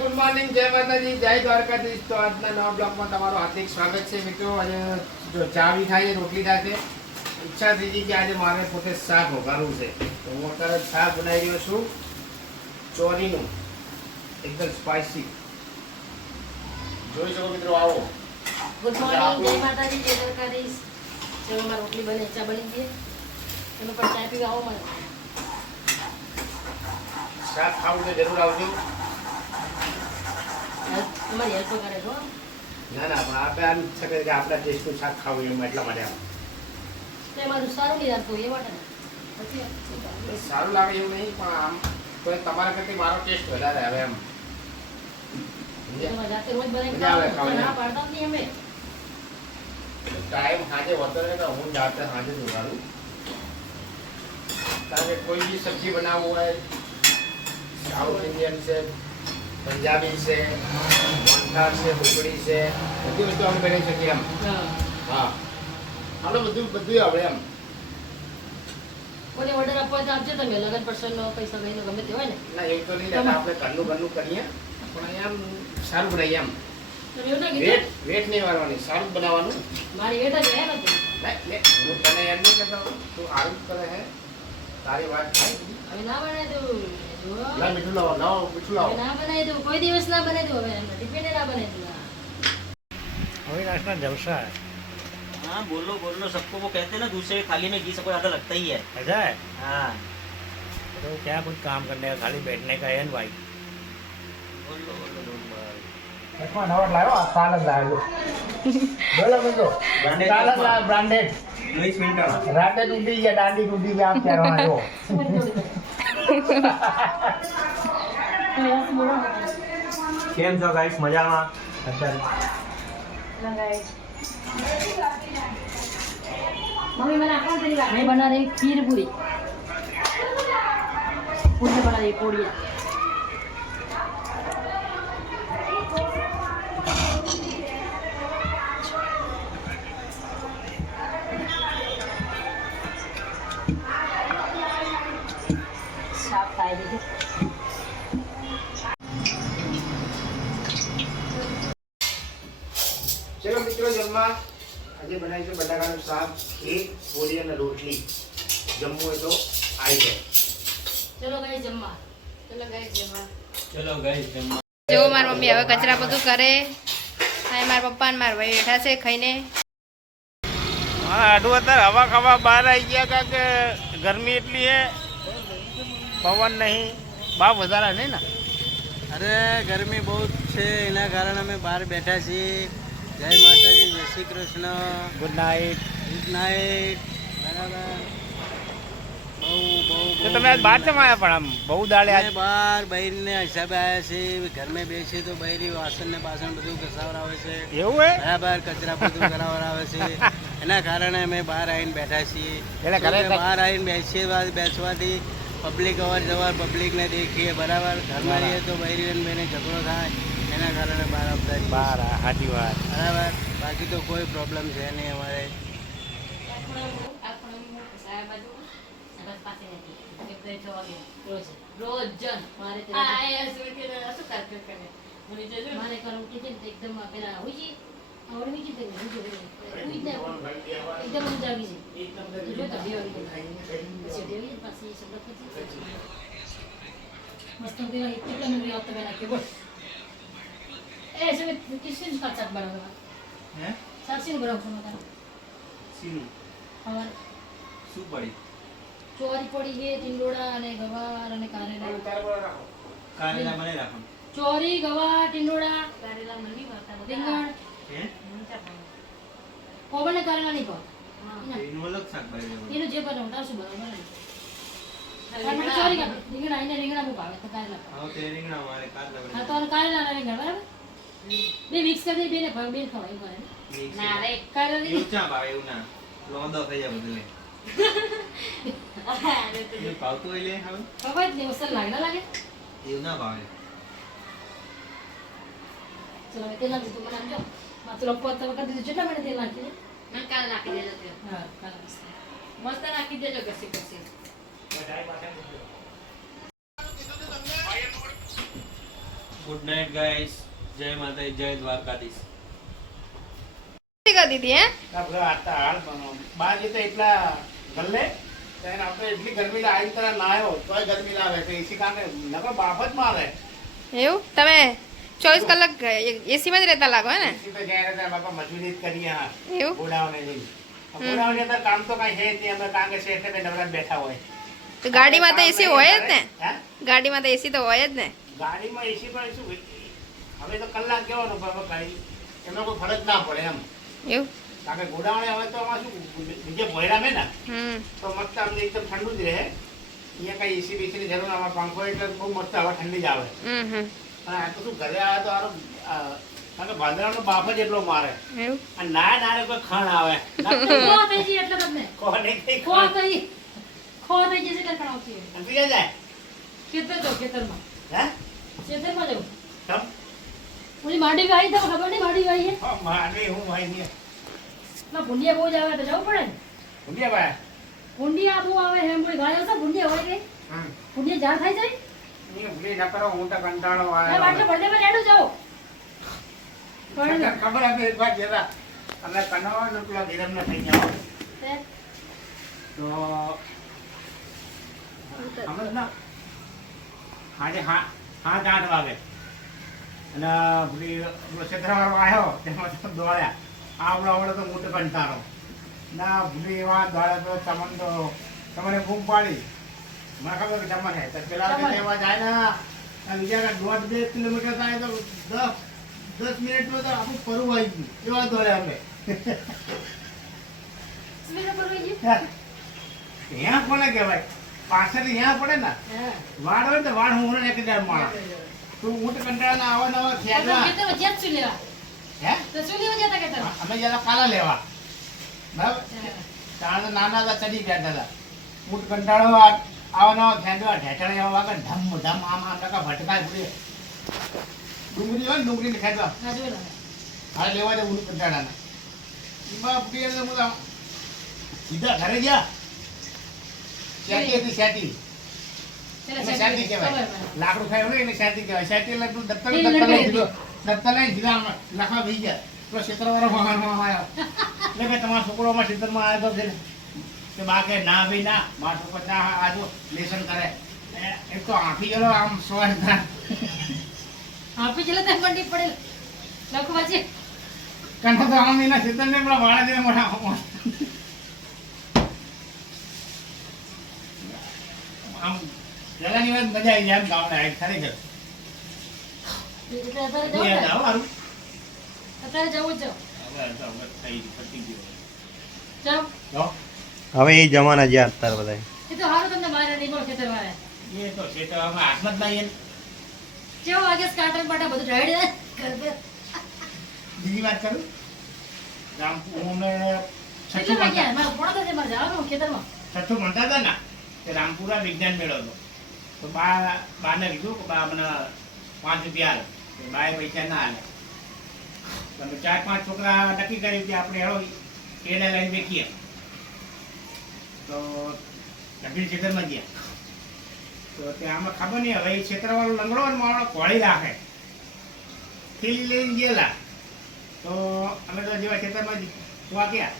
Good morning, જય માતાજી, જય દ્વારકાધીશ। તો આજના નવા બ્લોગમાં તમારું હાર્દિક સ્વાગત છે મિત્રો। આજે જો ચા બી ખાઈએ, રોટલી સાથે ઈચ્છા થઈ ગઈ કે આજે મારે પોતે શાક વઘારવું છે, તો હું અત્યારે શાક બનાવી રહ્યો છું ચોરીનું, એકદમ સ્પાઇસી। જોઈ શકો મિત્રો, આવો। ગુડ મોર્નિંગ, જય માતાજી, જય દ્વારકાધીશ। ચલો મારી રોટલી બને, ચા બની ગઈ, તમે પણ ચા પીવા આવો। મને શાક ખાવું તો જરૂર આવજો। તમારી હેલ્પ કરે છો। ના ના, પણ આપણે આમ છે કે આપણા ટેસ્ટનું શાક ખાવું એમ એટલા માટે આમ તો મારું સારું નહીં લાગતું એ માટે સારું લાગે એવું નહીં, પણ આમ તો તમારા કરતી મારો ટેસ્ટ વધારે આવે એમ। જાતે રોજ બનાવી ખાવ ના પાડતા જ નહીં અમે। ટાઈમ સાંજે હોતો ને તો હું જાતે સાંજે જ ઉગાડું, કારણ કે કોઈ બી સબ્જી બનાવવું હોય, સાઉથ ઇન્ડિયન છે, પંજાબી છે, મોહનથાળ છે, ખીચડી છે, બધી વસ્તુ અમે બનાવી શકીએ એમ। હા, આપણે બધું આવડે એમ। કોને ઓર્ડર આપવો હોય તો આપજો તમે, લગન પ્રસંગનો પૈસા કહીને ગમે તે હોય ને। ના એવું તો નહીં રહેતા, આપણે ઘરનું કરીએ, પણ એમ સારું બનાવીએ એમ। વેટ નહીં વાળવાની, સારું બનાવવાનું। મારી વેટ જ હે ને તું હું તને એમ નહીં કહેતો, તું સારું કરે હે, તારી વાત થાય। હવે ના બનાવી દઉં, લા મીઠું લાવો, મીઠું લાવો। ના બનાવી દઉં, કોઈ દિવસ ના બનાવી દઉં, હવે એમને ટિફિન ના બનાવી દઉં। नाश्ता जलसा है। हाँ बोलो बोलो, सबको वो कहते हैं ना, दूसरे थाली में घी सबको ज्यादा लगता ही है। ऐसा है? हाँ तो क्या कुछ काम करने का, खाली बैठने का है ना भाई। बोलो बोलो देखो नवर लायो, सालद लायो। बोलो बोलो, सालद लायो ब्रांडेड। 20 मिनट राते टूटी या डांडी टूटी या आप क्या रहा हो। કેમ છો ગાઈસ, મજામાં? अच्छा मम्मी मैंने आपको नहीं बना रही खीर पूरी पूरी बना रही पूड़ियाँ। साफ खाई देखो। चलो मित्रों, जमवा આજે બનાવી છે બટાકાનું શાક, ખીર, પૂરી અને રોટલી। જમવું હોય તો આવી જાય। चलो गाइस जम्मा, चलो गाइस जम्मा। ચલો ગાઈસ જમવા। જો મારી મમ્મી હવે કચરા બધું કરે, હા મારા પપ્પા ને મારા ભાઈ બેઠા છે ખાઈને। હા, આડું અત્યારે હવા ખાવા બહાર આવી ગયા, કારણ કે ગરમી એટલી છે, પવન નહીં, ભાવ વધારા નહીં ને। અરે ગરમી બહુ જ છે, એના કારણે અમે બહાર બેઠા છીએ। જય માતાજી, જય Shri Krishna, good night. Good night. બરાબર, બહુ બહુ તો તમે આજ બહાર કેમ આવ્યા? પણ આમ બહુ દાડે આજ અમે બહાર બૈરને હિસાબે આવ્યા છીએ। ઘરમાં બેસીએ તો બૈરી વાસણ ને બાસણ બધું ઘસાવરાવે છે, એવું હે? બરાબર, કચરા બધું કરાવરાવે છે। એના કારણે અમે બહાર આવીને બેઠા છીએ। એટલે ઘરે તો કે બહાર આવીને બેસવાથી પબ્લિક અવર જવર પબ્લિકને દેખીએ, બરાબર। ઘરમાં રહીએ તો બૈરી બેને ઝઘડો થાય, એના કારણે બહાર આવતા રહીએ। બહાર સાચી વાત। બરાબર, બાકી તો કોઈ પ્રોબ્લેમ છે નહીં અમારે। રોજન મારે મારે કરું કે એકદમ પેલા હોય છે આવડે હોય છે તે એકદમ જાગી છે જો તો દેવી પછી દેવી પછી શબ્દ પછી મસ્ત દેવા કેટલા મિનિટ આવતા બેના કે બોલ એ સમે કિશન કા ચાટ બનાવવા હે સાસી નું બનાવશું મત સીનું હવે શું પડી? ચોરી પડી ગઈ, ટીંડોળા અને ગવાર અને કારેલા। કારેલા મને રાખો। ચોરી, ગવાર, ટીંડોળા, કારેલા નહીં ભાવતા, રીંગણ હે કોબણ ને કારેલા નહીં ભાવતા। એનું અલગ શાક બની એનું જે બનાવું તાર શું બનાવું ચોરી કર રીંગણ આઈને રીંગણા બહુ ભાવે તો કારેલા હા તે રીંગણા મારે કારેલા હા તો કારેલા અને રીંગણ બરાબર બે મિક્સ કરી દે, બેને ભાવ બેન ખવાય એવું કરે ના રે કારેલા એવું ચા ભાવે? એવું ના, લોંદો થઈ જાય બધું। એ ભાવતું હોય લે હવે, ખવાય જ નહીં, અસર લાગે ના લાગે। એવું ના ભાવે। ચલો હવે તેલ નાખી તું મને આપજો માત્ર લપવા તો કરી દીધું જેટલા મને તેલ નાખી દે મને કાલ નાખી દેજો તેલ, હા કાલે મસ્ત મસ્ત નાખી દેજો કસી કસી। गुड नाइट गाइस, जय माता दी, जय द्वारकाधीश. કરી દીધી હે આપણે આતા હાલ બહાર જતા એટલા ગલ્લે ત્યારે આપણે એટલી ગરમી આવી તરહ ના આવ્યો તોય ગરમી લાવે તો એસી કારણે નકર બાપ જ મારે એવું તમે 24 કલાક એસી માં જ રહેતા લાગો હે ને એસી તો ગયા રહેતા બાપા મજૂરી જ કરીએ હા એવું ગોડાઓને લઈને ગોડાઓની અંદર કામ તો કાંઈ છે જ નહીં અમે કારણ કે શેઠે તે નવરાત બેઠા હોય તો ગાડીમાં તો એસી હોય જ ને હે ગાડીમાં તો એસી તો હોય જ ને ગાડીમાં એસી પણ શું હવે તો કલાક કહેવાનો બાબા ગાડી એમાં કોઈ ફરક ના પડે એમ એવું કારણ કે ગોડાઓને હવે તો આમાં શું બીજે ભોયરા મેં ને તો મસ્ત આમ એકદમ ઠંડુ જ રહે અહીંયા કઈ એસી બેસીની જરૂર આમાં પંખો એટલે બહુ મસ્ત હવા ઠંડી જ આવે અને આ તો શું ઘરે આવે તો આનો કારણ કે ભાદરાનો બાપ જ એટલો મારે એવું અને ના કોઈ ખાણ આવે ખો થઈ ગઈ એટલે તમને કોને કઈ ખો થઈ જશે એટલે ખણાવતી હોય. અંતી જાય ખેતર જાઓ ખેતરમાં હે ખેતરમાં જાઓ તમ ઓલી માંડી વાઈ તો ખબર નહીં માંડી વાઈ છે માને હું ભાઈ ને ના ભૂંડિયા બહુ જ આવે તો જવું પડે ને ભૂંડિયા ભાઈ ભૂંડિયા બહુ આવે હે કોઈ ગાયો છે ભૂંડિયા હોય કે ભૂંડિયા જાણ થઈ જાય એ ભૂલી ન કરો હું તો કંટાળો ના આવે બાટલે ભરડે પર એડું જાઓ ખબર હતી એક વાર જરા અમે કનવા નો પેલા ધીરમ ને થઈ જાવ તો સમજ ના આજે હા 8 વાગે અને પેલી ક્ષેત્રવાળો આવ્યો તેમાં તો દોડ્યા આવડો તો મોટો કંટાળો ના ભૂલી એવા દોડ્યા તો તમને બૂમ પાડી મને ખબર કે તમને તો પેલા એવા જાય ને બીજા 1.5-2 કિલોમીટર થાય તો 10 મિનિટમાં તો આખું ફરવું આવી ગયું એવા દોડ્યા અમે સ્વીટર પર વહી ગયું ત્યાં કોને કહેવાય પાછળ ત્યાં પડે ને વાડ હોય ને વાડ હું એક જ માણા તું ઊંટ કંટાળા આવા નવા ખેંચવા ખેતરમાં જ્યાં જ શું લેવા હે તો શું લેવા જતા ખેતરમાં અમે જરા કાલા લેવા બરાબર ત્યાં તો નાના હતા ચડી ગયા હતા ઊંટ કંટાળો આવા નવા ખેંચવા ઢેચણે એવા વાગે ધમ ધમ આમ ટકા ભટકાય પૂરી ડુંગળી હોય ને ડુંગળીને ખેંચવા ના જોઈ લો હાલ લેવા દે ઊંટ કંટાળાના એમાં પૂરી એટલે બધા સીધા ઘરે ગયા શેટી હતી શેટી એને શાંતિ કહેવાય લાકડું ખાયું ને એને શાંતિ કહેવાય શાંતિ એટલે તું દત્તર લઈને સીધા લખવા થઈ ગયા પેલો ક્ષેત્રવાળો વાહનમાં આવ્યો એટલે કે તમારા છોકરોમાં ક્ષેત્રમાં આવ્યો તો કે બા કે ના ભાઈ ના મારા છોકરો ના આજુ લેસન કરે એક તો આંખી ગયેલો આમ સવાર આપી ચલે ત્યાં મંડી પડેલ લખવા છે કંઠો તો આમ એના ક્ષેત્રને પેલા વાળા જઈને મોટા આમ પેલાની વાત મજા આવી જાય એમ ગામડે આવી ખરેખર એટલે અત્યારે જવું ને? અત્યારે જવું જ જાઓ જાઓ હવે એ જમાના જ્યાં અત્યારે બધા એ તો હારું તમને મારે નહીં બોલ ખેતર વાળા એ તો છે તો અમે હાથમાં જ નહીં કેવો વાગે સ્કાટર પાટા બધું ઢાળી દે કરબે બીજી વાત કરું રામપુર અમે કેટલા વાગ્યા મારે પોણા થશે મારે જવાનું ખેતરમાં છઠ્ઠું ભણતા હતા ને તે રામપુરા વિજ્ઞાન મેળો હતો તો બાને કીધું કે બા મને 5 રૂપિયા આલે તો બાએ પૈસા ના આલે તમે 4-5 છોકરા નક્કી કર્યું કે આપણે હેળો એને લઈને બેઠીએ તો નબીલ ક્ષેત્રમાં ગયા તો ત્યાં આમાં ખબર નહીં હવે એ ક્ષેત્રવાળો લંગડો અને મારો કોળી રાખે થેલી લઈને ગયેલા તો અમે તો જેવા ક્ષેત્રમાં જોવા ગયા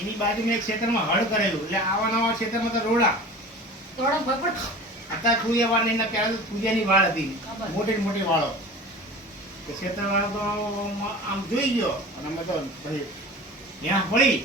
એની બાજુમાં એક ક્ષેત્રમાં હળ કરેલું એટલે આવા નવા ક્ષેત્રમાં તો રોડા થોડા ભપડ અત્યારે સૂર્યવાળની ના પહેલા તો સૂર્યની વાળ હતી મોટી મોટી વાળો તો ક્ષેત્રવાળો તો આમ જોઈ ગયો અને અમે તો પછી ત્યાં પડી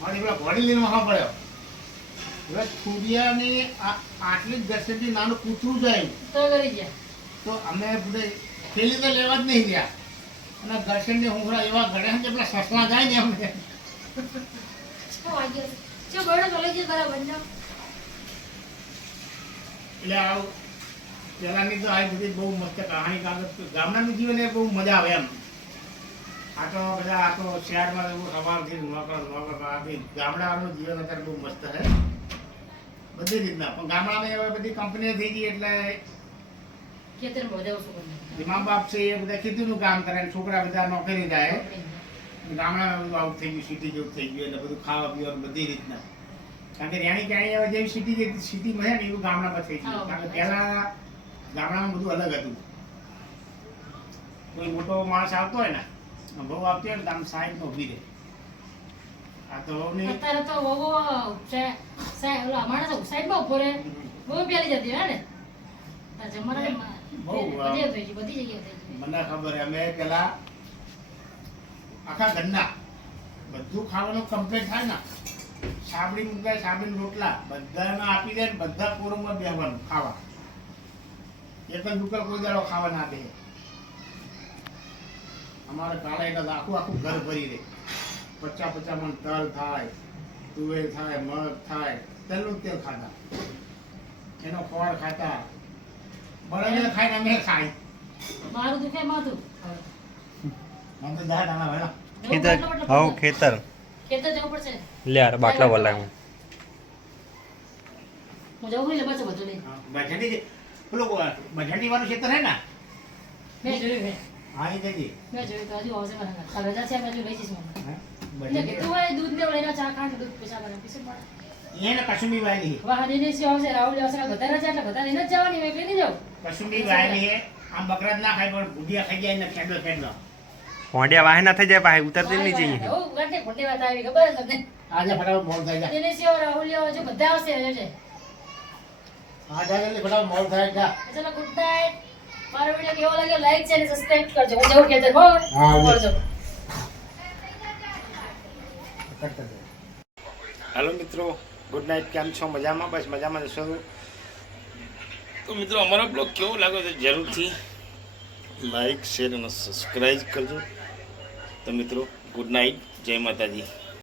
મારી પેલા ઘોડી લઈને વહાં પડ્યો હવે સૂર્યની આટલી જ દર્શનથી નાનું કૂતરું જાય તો કરી ગયા તો અમે બધે પેલી તો લેવા જ નહીં ગયા અને દર્શનની હુંગરા એવા ઘડે છે કે પેલા સસલા જાય ને અમને શું વાગ્યો શું બળો ચલાઈ ગયો બરાબર ને એટલે આવું પહેલાંની તો આ બધી બહુ મસ્ત કહાણી કાગળ ગામડાનું જીવન એ બહુ મજા આવે એમ આ તો બધા આ તો શહેરમાં એવું સવારથી નોકર ગામડાનું જીવન અત્યારે બહુ મસ્ત છે બધી રીતના પણ ગામડામાં હવે બધી કંપનીઓ થઈ ગઈ એટલે ખેતરમાં બધા શું કરે મા બાપ છે એ બધા ખેતીનું કામ કરે અને છોકરા બધા નોકરી જાય ગામડામાં બધું આવું થઈ ગયું સિટી જેવું થઈ ગયું એટલે બધું ખાવા પીવાનું બધી રીતના કારણ કે રેણી ક્યાંય હવે જેવી સિટીમાં છે ને એવું ગામડામાં થઈ ગયું કારણ કે પહેલા ગામડામાં બધું અલગ હતું કોઈ મોટો માણસ આવતો હોય ને બહુ આવતી હોય ને તો આમ સાઈડમાં ઊભી રહે. આ તો વહુની અત્યારે તો બહુ ઓલા માણસ સાઈડમાં ઉભો રહે બહુ પ્યારી જતી હોય ને આ જમાનાને બહુ, બધી થઈ ગઈ, બધી જગ્યાએ થઈ ગઈ. મને ખબર છે અમે પેલા આખા ઘરના બધું ખાવાનું કમ્પ્લીટ થાય ને સાબડી મૂકાય, સાબડી રોટલા બધાને આપી દે ને બધા કોરમમાં બેસવાનું ખાવા. એક જ દુકાન કોઈ દાડો ખાવા ના દે. અમારે કાલે એટલે આખું આખું ઘર ભરી દે. 50 મણ તલ થાય, તુવેર થાય, મગ થાય, તેલનું જ તેલ ખાતા, એનો ખોળ ખાતા, બળદને ખાઈને અમે ખાઈ. મારું દુખે માથું મને તો દાળ આના વેલા ખેતર હા ખેતર ખેતર જવું પડશે લે યાર બાટલા વલાય હું જવું નહીં બસ બધું નહીં બજાટી પેલું બજાટી વાળું ખેતર હે ને મેં જોયું મેં હા એ જજી જોયું તો હજુ આવશે મને આ રજા છે હજુ લઈ જઈશ મને એટલે બજાટી કીધું હોય દૂધ ને લઈને ચા ખાંડ દૂધ પૈસા મને પીશું પડે એને કસુંબી વાયલી વાહ દિનેશ આવશે રાહુલ આવશે બધા રજા એટલે બધા લઈને જ જવાની મેં એકલી નહીં જાઉં કસુંબી વાયલી હે આમ બકરા જ ના ખાય પણ ભૂડિયા ખાઈ જાય ને ખેડો ખેડો પોંડિયા વાહે ના થઈ જાય પાસે ઉતરતી નહીં જઈએ ઓ ગાંઠે ખોટી વાત આવી ખબર તમને આજે ફટાફટ મોડ થાય જા દિનેશ રાહુલ હજુ બધા આવશે હજુ હા જા જલ્દી ફટાફટ મોડ થાય જા ચલો ગુડ નાઇટ મારો વિડિયો કેવો લાગ્યો લાઈક છે અને સબસ્ક્રાઇબ કરજો હું જવું ખેતર હો હા, કરજો હેલો મિત્રો, ગુડ નાઇટ. કેમ છો? મજામાં? બસ મજામાં જશો. તો મિત્રો અમારો બ્લોગ કેવો લાગ્યો તો જરૂરથી લાઈક શેર અને સબસ્ક્રાઈબ કરજો. તો મિત્રો ગુડ નાઇટ, જય માતાજી.